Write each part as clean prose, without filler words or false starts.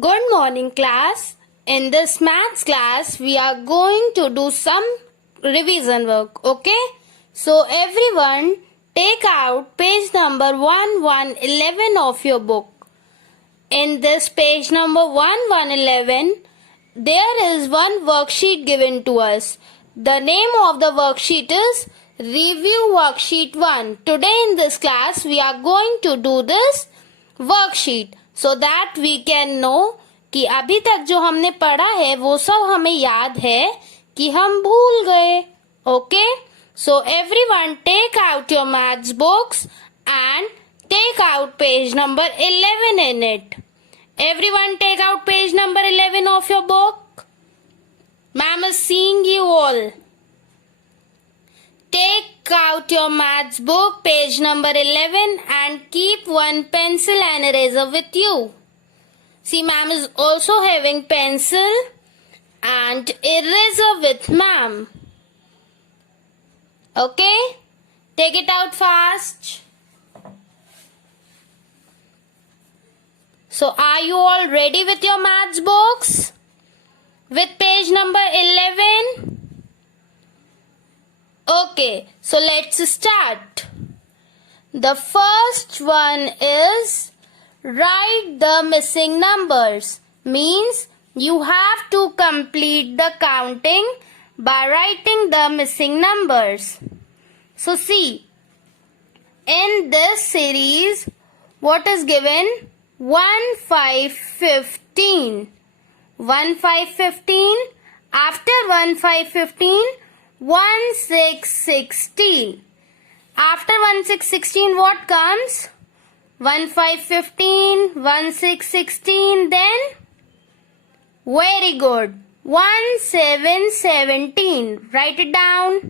Good morning, class. In this maths class, we are going to do some revision work, okay? So, everyone, take out page number 1111 of your book. In this page number 1111, there is one worksheet given to us. The name of the worksheet is Review Worksheet 1. Today in this class, we are going to do this worksheet so that we can know कि अभी तक जो हमने पढ़ा है वो सब हमें याद है कि हम भूल गए. Okay, so everyone take out your maths books and take out page number 11 in it. Everyone take out page number 11 of your book. Ma'am is seeing you all. Take out your maths book, page number 11, and keep one pencil and eraser with you. See, ma'am is also having pencil and eraser with ma'am. Okay? Take it out fast. So, are you all ready with your maths books? With page number 11? Okay, so let's start. The first one is write the missing numbers. Means you have to complete the counting by writing the missing numbers. So, see, in this series, what is given? 1, 5, 15. 1, 5, 15. After 1, 5, 15, 1, 6, 16. After 1, 6, 16, what comes? 1, 5, 15, 1, 6, 16, then? Very good. 1, 7, 17. Write it down.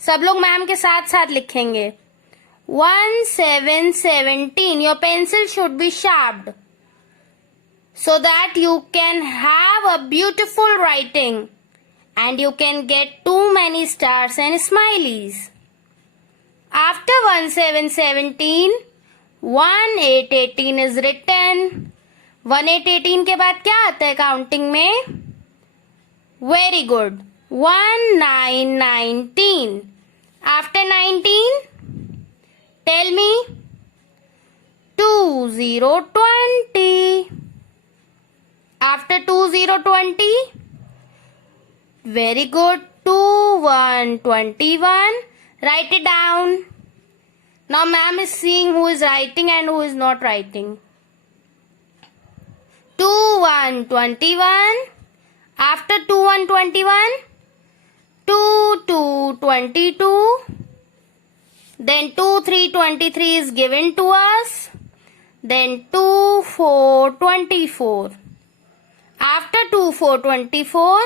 सब लोग ma'am के साथ साथ लिखेंगे. 1, 7, 17. Your pencil should be sharpened so that you can have a beautiful writing and you can get too many stars and smileys. After 1, 7, 17, 1, 8, 18 is written. 1, 8, 18 के बाद क्या आता है काउंटिंग में? Very good. 1, 9, 19. After 19, tell me. 2, 0, 20. After 2, 0, 20. Very good. 2, 1, 21. Write it down. Now ma'am is seeing who is writing and who is not writing. 2, 1, 21. After 2, 1, 21. 2, 2, 22. Then 2, 3, 23 is given to us. Then 2, 4, 24. After 2, 4, 24.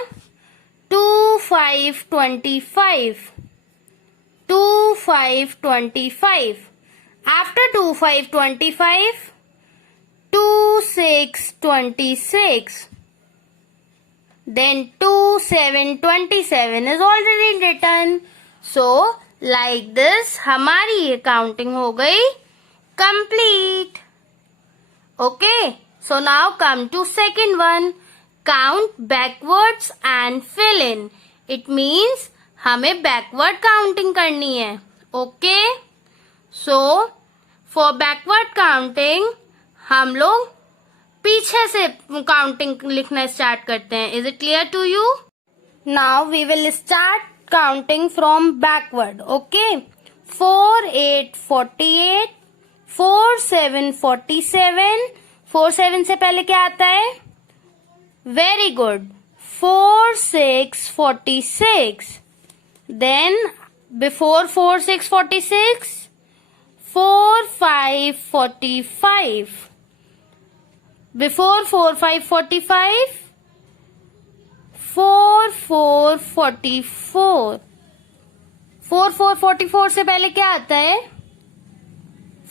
2, 5, 25. 2, 5, 25. After 2, 5, 25. 2, 6, 26. Then 2, 7, 27 is already written. So, like this, हमारी ये counting हो गई complete. Okay, so now come to second one. Count backwards and fill in. It means हमें backward counting करनी है. Okay, so for backward counting हम लोग पीछे से काउंटिंग लिखना स्टार्ट करते हैं. Is it clear to you? Now we will start counting from backward. Okay, 4, 8, 48. 4, 7, 47. 4, 7 से पहले क्या आता है? Very good. 4, 6, 46. Then before 4, 6, 46. 4, 5, 45. Before 4, 5, 45. 4, 4, 44. 4, 4, 44 से पहले क्या आता है?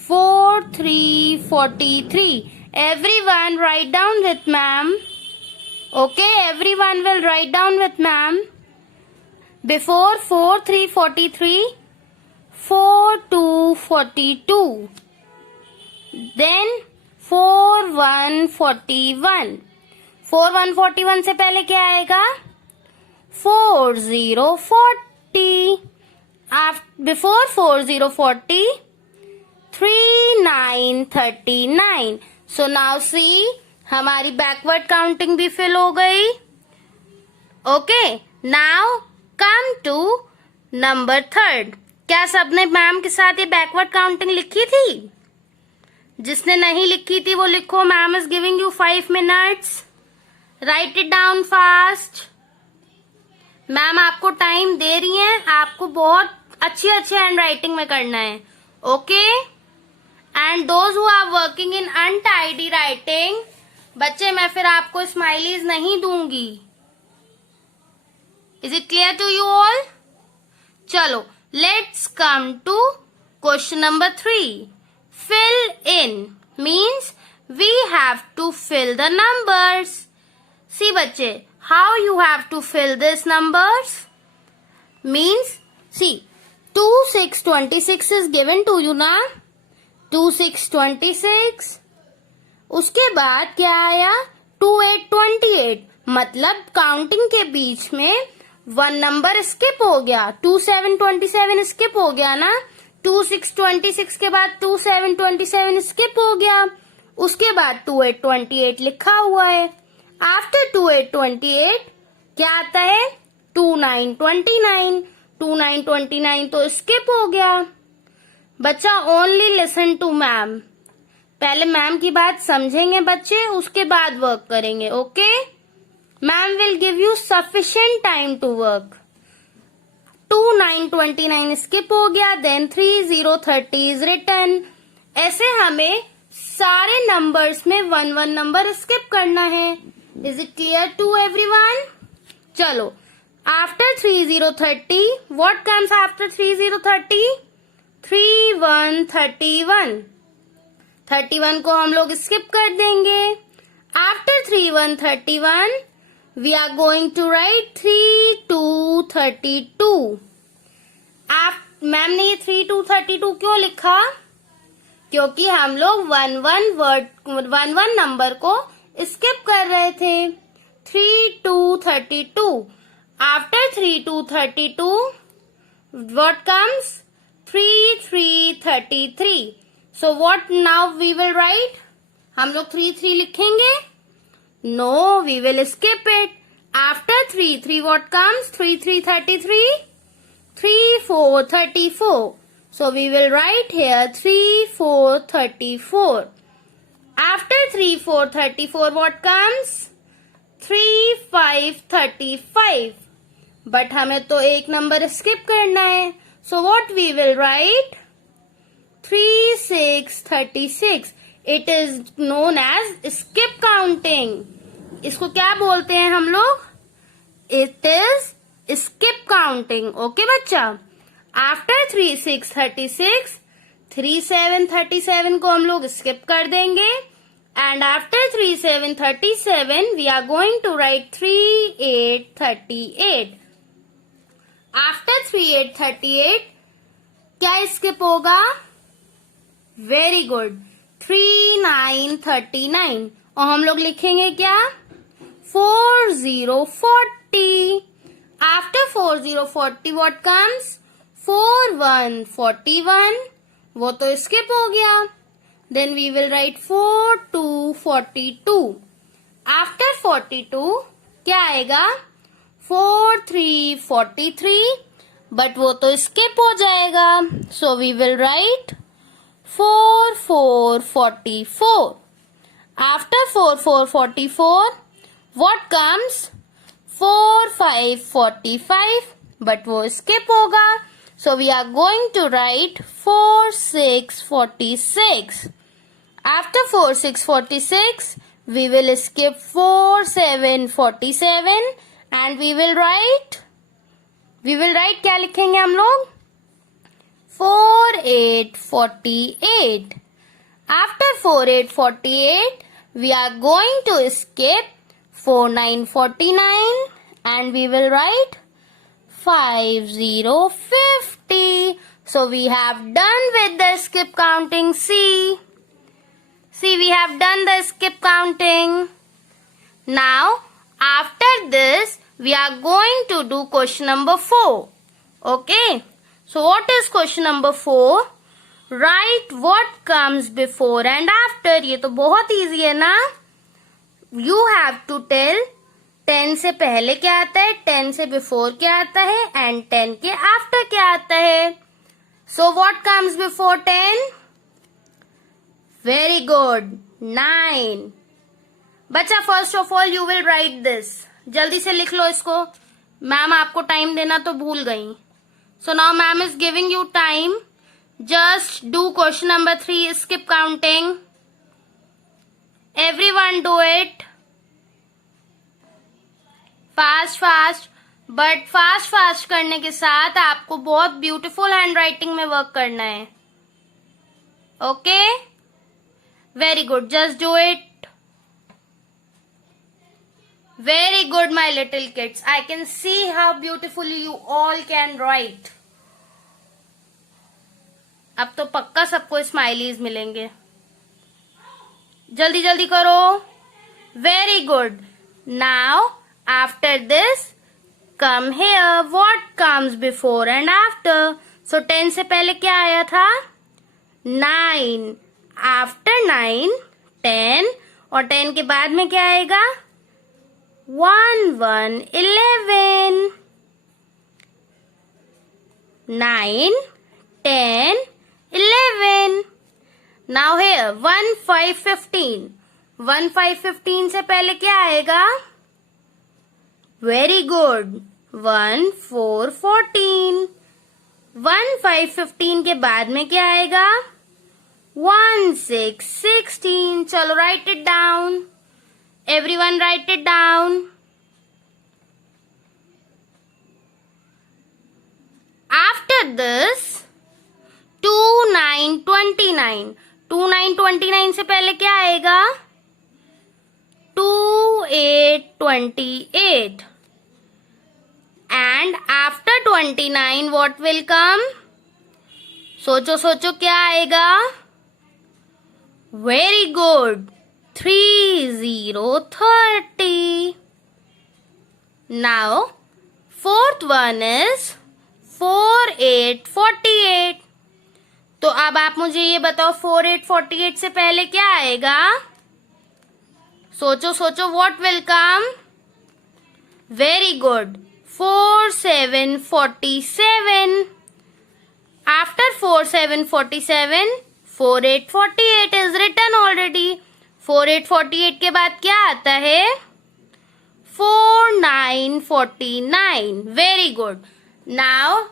4, 3, 43. Everyone write down with ma'am. Okay, everyone will write down with ma'am. Before 4, 3, 43. 4, 2, 42. Then 4, 1, 41. 4141 से पहले क्या आएगा? 4040. Before 4040, 3939. So now see, हमारी बैकवर्ड काउंटिंग भी फिल हो गई. Okay, now come to number 3. क्या सबने मैम के साथ ये बैकवर्ड काउंटिंग लिखी थी? जिसने नहीं लिखी थी वो लिखो. Ma'am is giving you 5 minutes. Right it down fast. Ma'am आपको टाइम दे रही हैं, आपको बहुत अच्छी हैंड राइटिंग में करना है. Okay, and those who are working in untidy writing, बच्चे मैं फिर आपको स्माइलीज नहीं दूंगी. Is it clear to you all? चलो, let's come to question number 3. Fill in means we have to fill the numbers. See बच्चे, how you have to fill these numbers? Means, see, 2 6 26 is given to you ना. 2 6 26. उसके बाद क्या आया? 2 8 28. मतलब counting के बीच में 1 नंबर स्किप हो गया. 2 7 27 स्किप हो गया ना. 2 6 26 के बाद 2 7 27 स्किप हो गया. उसके बाद 2 8 28 लिखा हुआ है. आफ्टर 2 8 28 क्या आता है? 2 9 29. 2 9 29 तो स्किप हो गया. बच्चा ओनली लिसन टू मैम. पहले मैम की बात समझेंगे बच्चे, उसके बाद वर्क करेंगे. Okay, ma'am will give you sufficient time to work. 2 9 29 skip हो गया. Then 3 0 30 is written. ऐसे हमें सारे नंबर्स में 1 1 नंबर स्किप करना है. Is it clear to everyone? चलो, आफ्टर 3 0 30 व्हाट कम्स आफ्टर 3 0 30? 3 1 31. 31 को हम लोग स्किप कर देंगे. After 3 1 31 we are going to write 3 2 32. Ma'am ने ये 3 2 32 क्यों लिखा? क्योंकि हम लोग 1 1 नंबर को स्किप कर रहे थे. 3 2 32. After 3 2 32 what comes? 3 3 33. So what now we will write? हम लोग 3 3 लिखेंगे? No, we will skip it. After 3 3 what comes? 3 3 33. 3 4 34. So we will write here 3 4 34. After 3 4 34 what comes? 3 5 35. But हमें तो एक नंबर स्किप करना है. So what we will write? 3 6 36. It is known as skip counting. इसको क्या बोलते हैं हम लोग? It is skip counting. Okay बच्चा, आफ्टर 3 6 36 3 7 37 को हम लोग स्किप कर देंगे. And after 3 7 37 we are going to write 3 8 38. After 3 8 38 क्या स्किप होगा? Very good, 3 9 39. और हम लोग लिखेंगे क्या? 4 0 40. After 4 0 40 what comes? 4 1 41. वो तो स्किप हो गया. Then we will write 4 2 42. After 42 क्या आएगा? 4 3 43. But वो तो स्किप हो जाएगा. So we will write 4 4 44. After 4 4 44 what comes? 4 5 45. But वो skip होगा. So we are going to write 4 6 46. After 4 6 46 we will skip 4 7 47 and we will write क्या लिखेंगे हम लोग? 4 8 48. After 4 8 48 we are going to skip 4 9 49 and we will write 5 0 50. So we have done with the skip counting. See we have done the skip counting. Now we are going to do question number 4. Okay, so what is question number 4? Write what comes before and after. ये तो बहुत easy है ना. You have to tell 10 से पहले क्या आता है, 10 से before क्या आता है, and 10 के after क्या आता है. So what comes before 10? Very good. 9. बच्चा first of all you will write this. जल्दी से लिख लो इसको. मैम आपको टाइम देना तो भूल गई. So now ma'am is giving you time. Just do question number 3. Skip counting. Everyone do it. Fast. But fast करने के साथ आपको बहुत ब्यूटीफुल हैंड राइटिंग में वर्क करना है. Okay, very good. Just do it. Very good, my little kids. I can see how beautifully you all can write. अब तो पक्का सबको स्माइलीज मिलेंगे. जल्दी जल्दी करो. Very good. Now, after this, come here. What comes before and after? So 10 से पहले क्या आया था? 9. After 9, 10. और 10 के बाद में क्या आएगा? 1, 11. 9, 10, 11. Now here 1, 5, 15. 1, 5, 15 से पहले क्या आएगा? Very good. 1, 4, 14. 1, 5, 15 के बाद में क्या आएगा? 1, 6, 16. चलो write it down. Everyone write it down. After this, 2, 9, 29. 2, 9, 29 से पहले क्या आएगा? 2, 8, 28. And after 29, what will come? सोचो क्या आएगा? Very good. 3, 0, 30. Now, fourth one is 4, 8, 48. तो अब आप मुझे ये बताओ 4, 8, 48 से पहले क्या आएगा? सोचो what will come? Very good. 4, 7, 47. After 4, 7, 47, 4, 8, 48 is written already. 4, 8, 48 के बाद क्या आता है? 4, 9, 49. Very good. Now,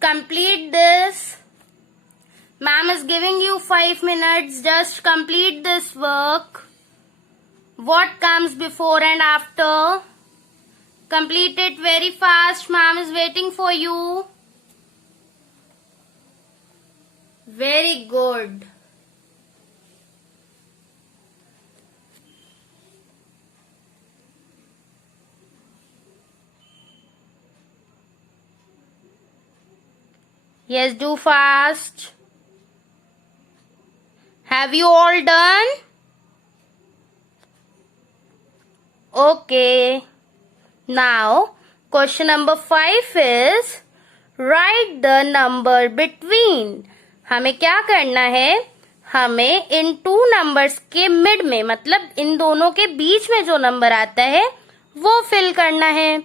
complete this. Ma'am is giving you 5 minutes. Just complete this work. What comes before and after? Complete it very fast. Ma'am is waiting for you. Very good. Yes, do fast. Have you all done? Okay. Now, question number 5 is write the number between. हमें क्या करना है? हमें इन 2 numbers के mid में, मतलब इन दोनों के बीच में जो नंबर आता है वो फिल करना है.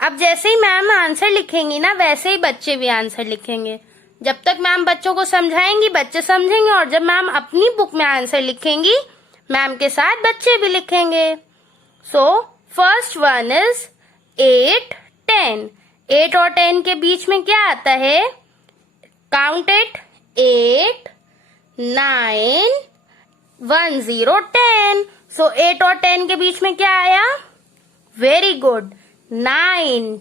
अब जैसे ही मैम आंसर लिखेंगी ना, वैसे ही बच्चे भी आंसर लिखेंगे. जब तक मैम बच्चों को समझाएंगी बच्चे समझेंगे, और जब मैम अपनी बुक में आंसर लिखेंगी मैम के साथ बच्चे भी लिखेंगे. So first one is 8, 10. 8 और 10 के बीच में क्या आता है? Count it. 8, 9, 1, 0, 10. सो 8 और 10 के बीच में क्या आया? Very good. 9.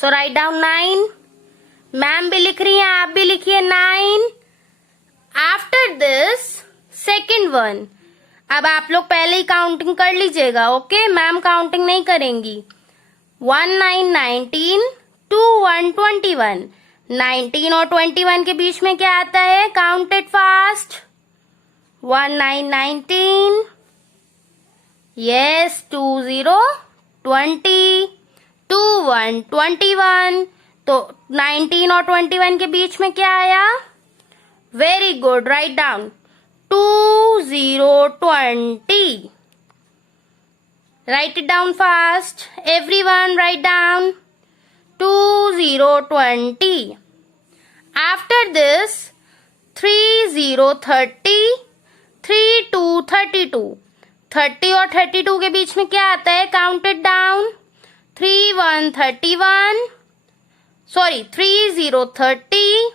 सो राइट डाउन 9. मैम भी लिख रही हैं, आप भी लिखिए 9. After this second one. अब आप लोग पहले ही काउंटिंग कर लीजिएगा. ओके, मैम काउंटिंग नहीं करेंगी. 1, 9, 19. 2, 1, 21. 19 और 21 के बीच में क्या आता है? Count it fast. 1, 9, 19. यस. 2, 0, 20. 2 1 21, तो 19 और 21 के बीच में क्या आया? Very good, write down 2 0 20. Write it down fast. Everyone write down 2 0 20. After this 3 0 30, 3 2 32. 30 और 32 के बीच में क्या आता है? Count it down. 3 1 31. Sorry, 3 0 30,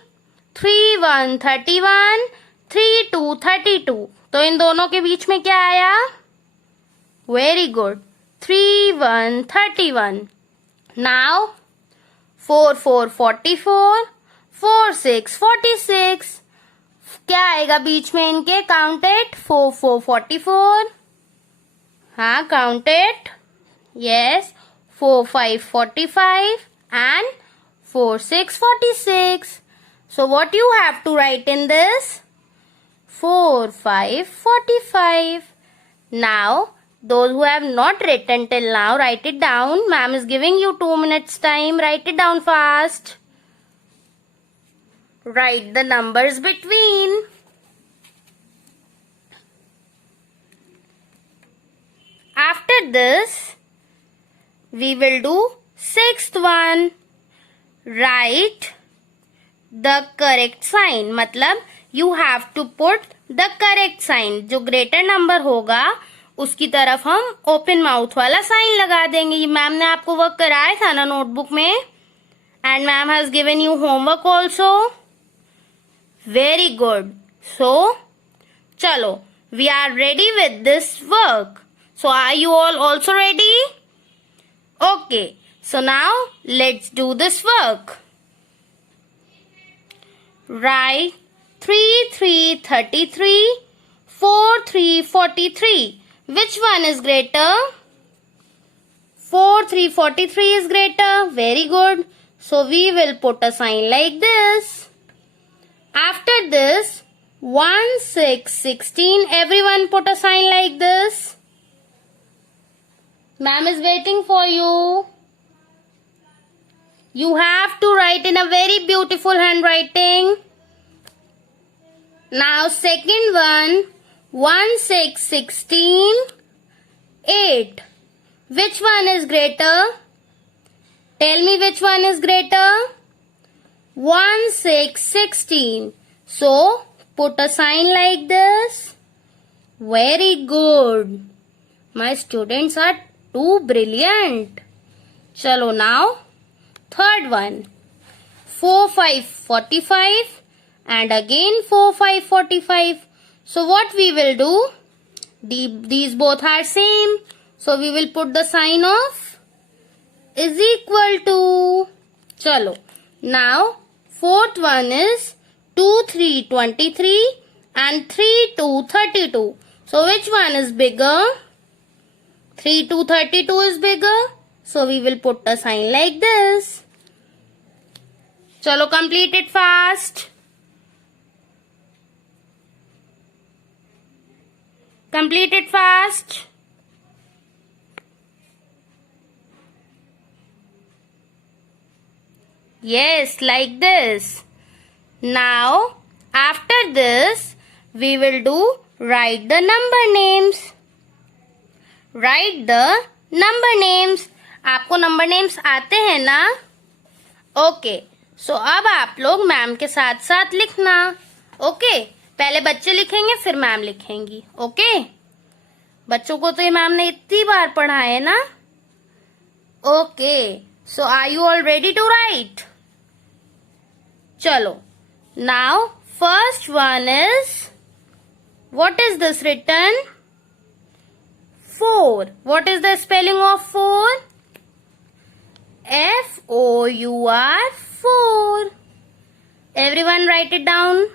3 1 31, 3 2 32. तो इन दोनों के बीच में क्या आया? Very good. 3 1 31. Now 4 4 44, 4 6 46. क्या आएगा बीच में इनके? Count it. 4 4 44. हाँ, count it. Yes. 4 5 45 and 4 6 46. So what you have to write in this? 4 5 45. Now those who have not written till now, write it down. Ma'am is giving you 2 minutes time. Write it down fast. Write the numbers between. After this, we will do sixth one. Write the correct sign. मतलब you have to put the correct sign. जो greater number होगा उसकी तरफ हम open mouth वाला sign लगा देंगे. ये मैम ने आपको वर्क कराया था ना नोटबुक में. And ma'am has given you homework also. Very good. So चलो, we are ready with this work. So are you all also ready? Okay, so now let's do this work. Right 3 3 33, 4 3 43. Which one is greater? 4 3 43 is greater. Very good. So we will put a sign like this. After this 1 6 16. Everyone put a sign like this. Ma'am is waiting for you. You have to write in a very beautiful handwriting. Now second one 1 6 16 8. Which one is greater? Tell me which one is greater. 1 6 16. So put a sign like this. Very good. My students are too brilliant. Chalo, now third one 4 5 45 and again 4 5 45. So what we will do? These both are same. So we will put the sign of is equal to. Chalo. Now fourth one is 2 3 23 and 3 2 32. So which one is bigger? 3 2 32 is bigger. So we will put a sign like this. Chalo, complete it fast. Complete it fast. Yes, like this. Now, after this, we will do write the number names. Write the number names. आपको number names आते हैं ना? Okay, सो अब आप लोग ma'am के साथ साथ लिखना. ओके, पहले बच्चे लिखेंगे फिर मैम लिखेंगी. ओके, बच्चों को तो ये मैम ने इतनी बार पढ़ा है ना. Okay, so are you all ready to write? चलो, now first one is, what is this written? 4. What is the spelling of 4? Four. 4. Everyone write it down.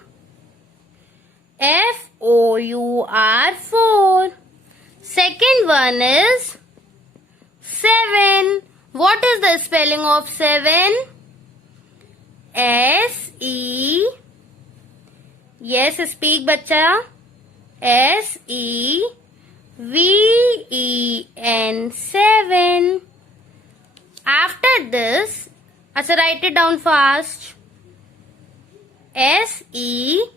Four. Second one is 7. What is the spelling of 7? Se. Yes, speak बच्चा. SEVEN. 7. After this, write it down fast. SEVEN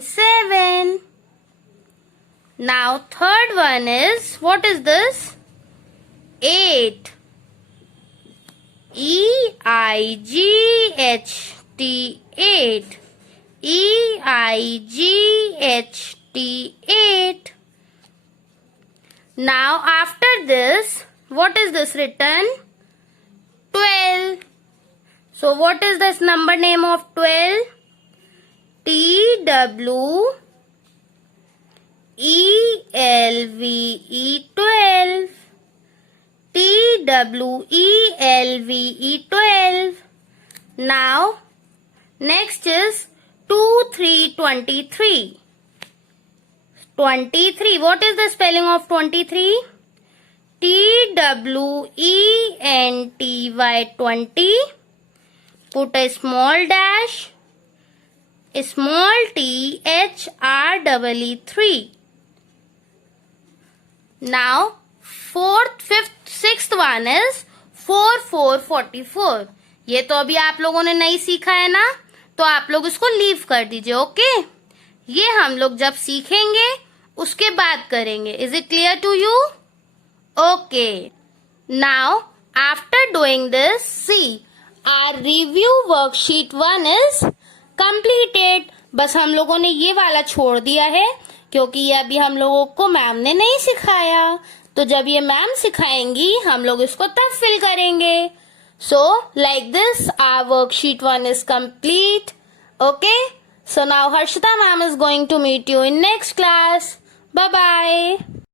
7. Now third one is, what is this? 8. EIGHT 8. EIGHT 8. Now after this, what is this written? 12. So what is this number name of 12? TWELVE 12. TWELVE 12. Now next is 2 3 23. 23. What is the spelling of 23? TWENTY 20. Put a small dash. A small THREE 3. Now fourth, fifth, sixth one is 4 4 44. ये तो अभी आप लोगों ने नहीं सीखा है ना, तो आप लोग इसको लीव कर दीजिए. ओके, ये हम लोग जब सीखेंगे उसके बाद करेंगे. Is it clear to you? Okay. Now after doing this, see our review worksheet 1 is completed. बस हम लोगों ने ये वाला छोड़ दिया है क्योंकि ये अभी हम लोगों को मैम ने नहीं सिखाया. तो जब ये मैम सिखाएंगी हम लोग इसको तब फिल करेंगे. So like this our worksheet 1 is complete. Okay, so now Harshita ma'am is going to meet you in next class. Bye bye.